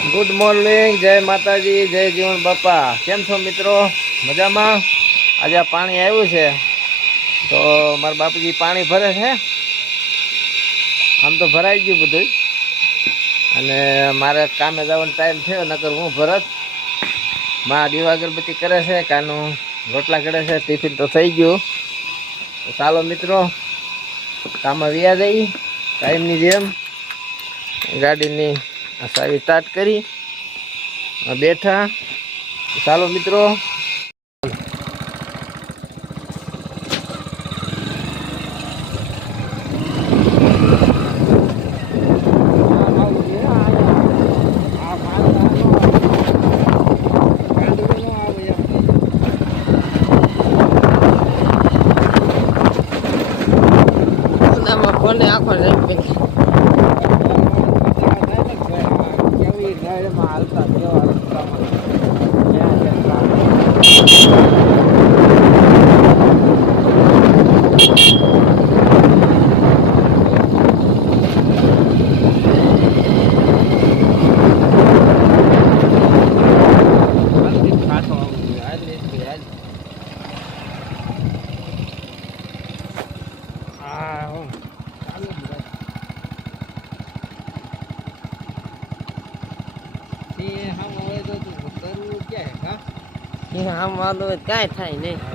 Good morning જય માતાજી, જય જીવન બાપા. કેમ છો મિત્રો? મજામાં? આજે આ પાણી આવ્યું છે. તો મારા બાપુજી પાણી ભરે છે? આમ તો ભરાઈ ગયું બધું અને મારે કામે જવાનો ટાઈમ થયો, નકર હું ભરત. માં દીવા અગરબત્તી કરે છે, કાનું રોટલા કરે છે, ટિફિન તો થઈ ગયું. ચાલો મિત્રો કામમાં વ્યા જઈ ટાઈમની જેમ. ગાડીની સાવી સ્ટાર્ટ કરી. બેઠા. ચાલો મિત્રો. આખો આમ વાંધો કાંઈ થાય નહીં.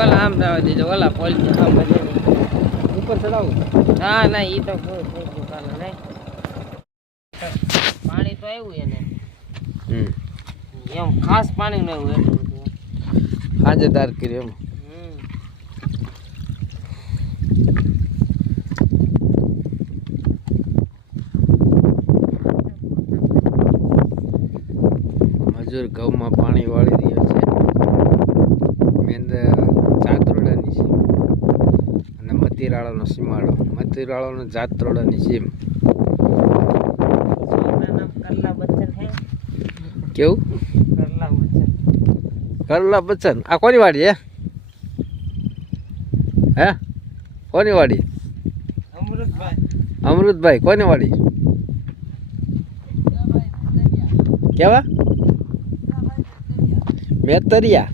ઓલા આમ જવા દેજો ઓલા પોલ આમ બધે. ઉપર ચડાવું? હા ના ઈ તો નહીં. પાણી તો આવ્યું એને. એમ ખાસ પાણી ન આવ્યું એટલું હાજેદાર કર્યું એમ. મજૂર ઘઉંમાં પાણી વાળી રહ્યો છે મતીરાળાનો સીમાડો મતીરાળાનો જાત્રોડાની હે કેવું? કરલા બચ્ચન આ કોની વાડી હે? હે? કોની વાડી? અમૃતભાઈ અમૃતભાઈ, કોની વાડી? કેવા? મેતરિયા.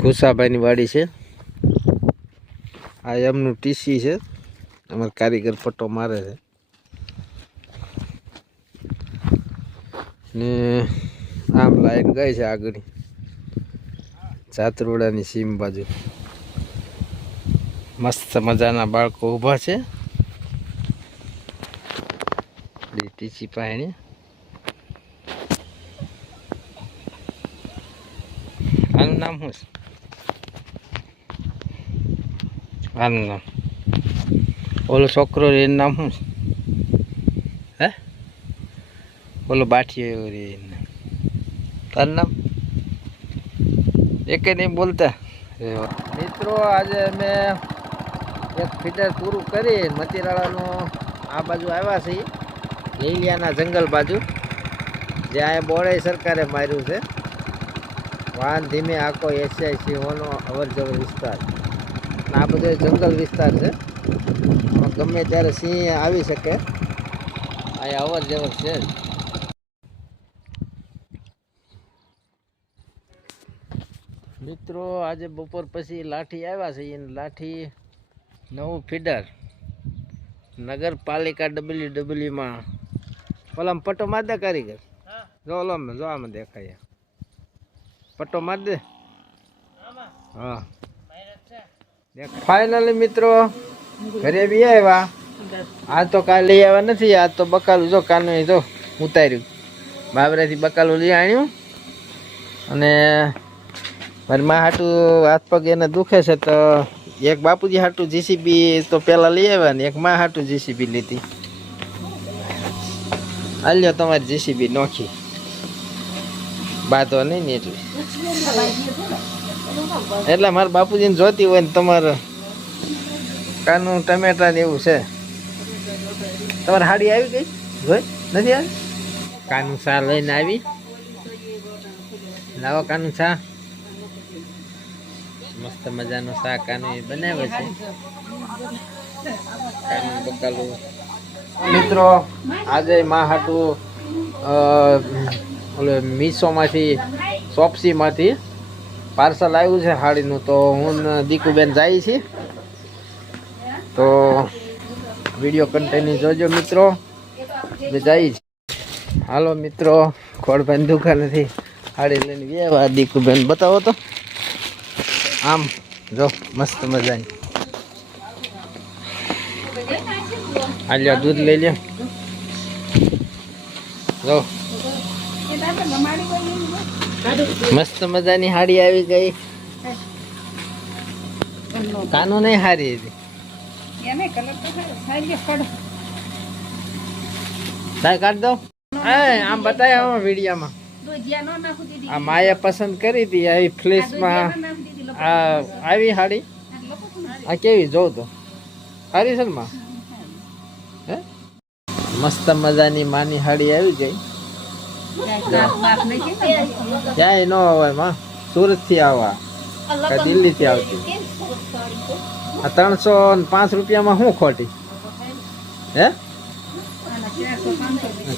ખુશાભાઈની વાડી છે. આ એમનું ટીસી છે. અમારે કારીગર પટ્ટો મારે છે. ને આમ લાઈન ગઈ છે આગળ. જાતરોડાની સીમ બાજુ. મસ્ત મજાના બાળકો ઊભા છે. ટીચી પાણી આનું નામ શું છે? આનું નામ ઓલો છોકરો એનું નામ શું હે? ઓલો બાઠીયો રે એનું તારું નામ? એકે નહીં બોલતા? મિત્રો, આજે અમે એક ફીડર પૂરું કરી, મતીરાળાનું આ બાજુ આવ્યા છીએ, લીલિયાના જંગલ બાજુ જે અહીંયા બોળે સરકારે માર્યું છે. વાહન ધીમે આખો એશિયાઈ હોનો અવર જવર વિસ્તાર. અને આ બધો જંગલ વિસ્તાર છે. ગમે ત્યારે સિંહ આવી શકે અહીંયા અવર જવર છે મિત્રો આજે બપોર પછી લાઠી આવ્યા છે. એને લાઠી નવું ફીડર. નગરપાલિકા ડબલ્યુ ડબલ્યુમાં ઓલામાં પટ્ટો માર દે કારીગર. જો ઓલામાં જો આમાં દેખાય. પટ્ટો માર દે. હા. ફાઇનલી મિત્રો, ઘરે બી આવ્યા. આ તો કાલે લઈ આવ્યા નથી, આ તો બકાલું જો કાનું જો ઉતાર્યું. બાબરાથી બકાલું લઈ આણ્યું. અને મારી મા હાટું હાથ પગ એને દુખે છે, તો એક બાપુજી હાટું જીસીબી તો પહેલાં લઈ આવ્યા ને, એક મા હાટું જીસીબી લીધી. આલ્યો તમારી જીસીબી નોખી. બાધો નહીં ને એટલે. એટલે મારા બાપુજીને જોતી હોય ને તમારે કાનું ટમેટા ને એવું છે. તમારે હાડી આવી ગઈ? જોઈ? નથી આવી? કાનું સા લઈને આવી. લાવો કાનું શા મસ્ત મજાનો સા કાનું એ બનાવે છે. કાનું બકાલું. મિત્રો, આજે મા હાટું ઓલો મીશોમાંથી શોપસીમાંથી પાર્સલ આવ્યું છે હાડીનું, તો હું દીકુબેન જાય છે. તો વીડિયો કન્ટેન્યુ જોજો મિત્રો. જાય છે. હાલો મિત્રો ખોડભાઈ દુકાનેથી હાડી લઈને વ્યવહાર, દીકુબેન બતાવો તો. આમ, જો, મસ્ત મજાની. હાલ્યો દૂધ લઈ લ્યો. જો. મસ્ત મજાની હાડી આવી ગઈ. કાનો નહીં હારી હતી કાઢ દો આમ વિડીયામાં. આ માયા પસંદ કરી હતી આવી ફ્લેશમાં. આ આવી હાડી? આ કેવી જોઉં તો. સારી છે માં? હે? મસ્ત મજાની માની હાડી આવી ગઈ. ક્યાંય ન હોયમાં. સુરતથી આવવા કે દિલ્હી થી આવતી. આ ત્રણસો ને પાંચ રૂપિયામાં શું ખોટી? હે?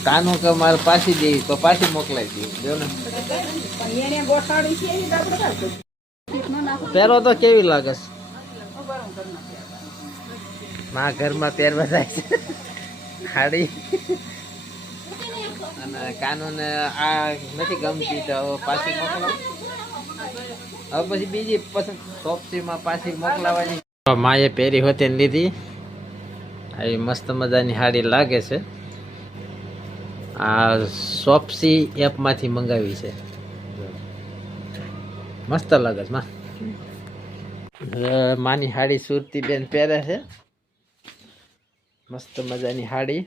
કાનો કે મારે પાછી દેવી તો પાછી મોકલાઈ દઈ જો ને. પહેરો તો કેવી લાગે મા ઘરમાં પહેરવા જાય છે. ખાડી. અને કાનૂન આ નથી ગમતી તો પાછી મોકલાવ. હવે પછી બીજી પસંદ ટોપસીમાં પાછી મોકલાવાની. માએ પહેરી હોતી ને લીધી. આવી મસ્ત મજાની સાડી લાગે છે. આ સોપસી એપમાંથી મંગાવી છે. મસ્ત લાગે છે, માં. માની સાડી સુરતી બેન પહેરે છે. મસ્ત મજાની હાડી.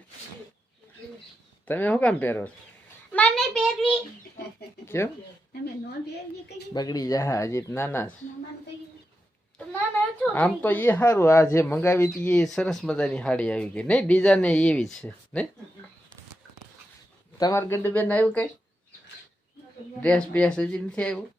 તમે શું કામ પહેરો છો? મને પહેરવી. કેમ? નો બગડી જાય હજી તો નાના છે. આમ તો એ સારું આ જે મંગાવી હતી એ સરસ મજાની સાડી આવી ગઈ. નહીં ડિઝાઇન એવી જ છે નહીં? તમારે ગંદુબેન આવ્યું કઈ? ડ્રેસ બેસ હજી નથી આવ્યું?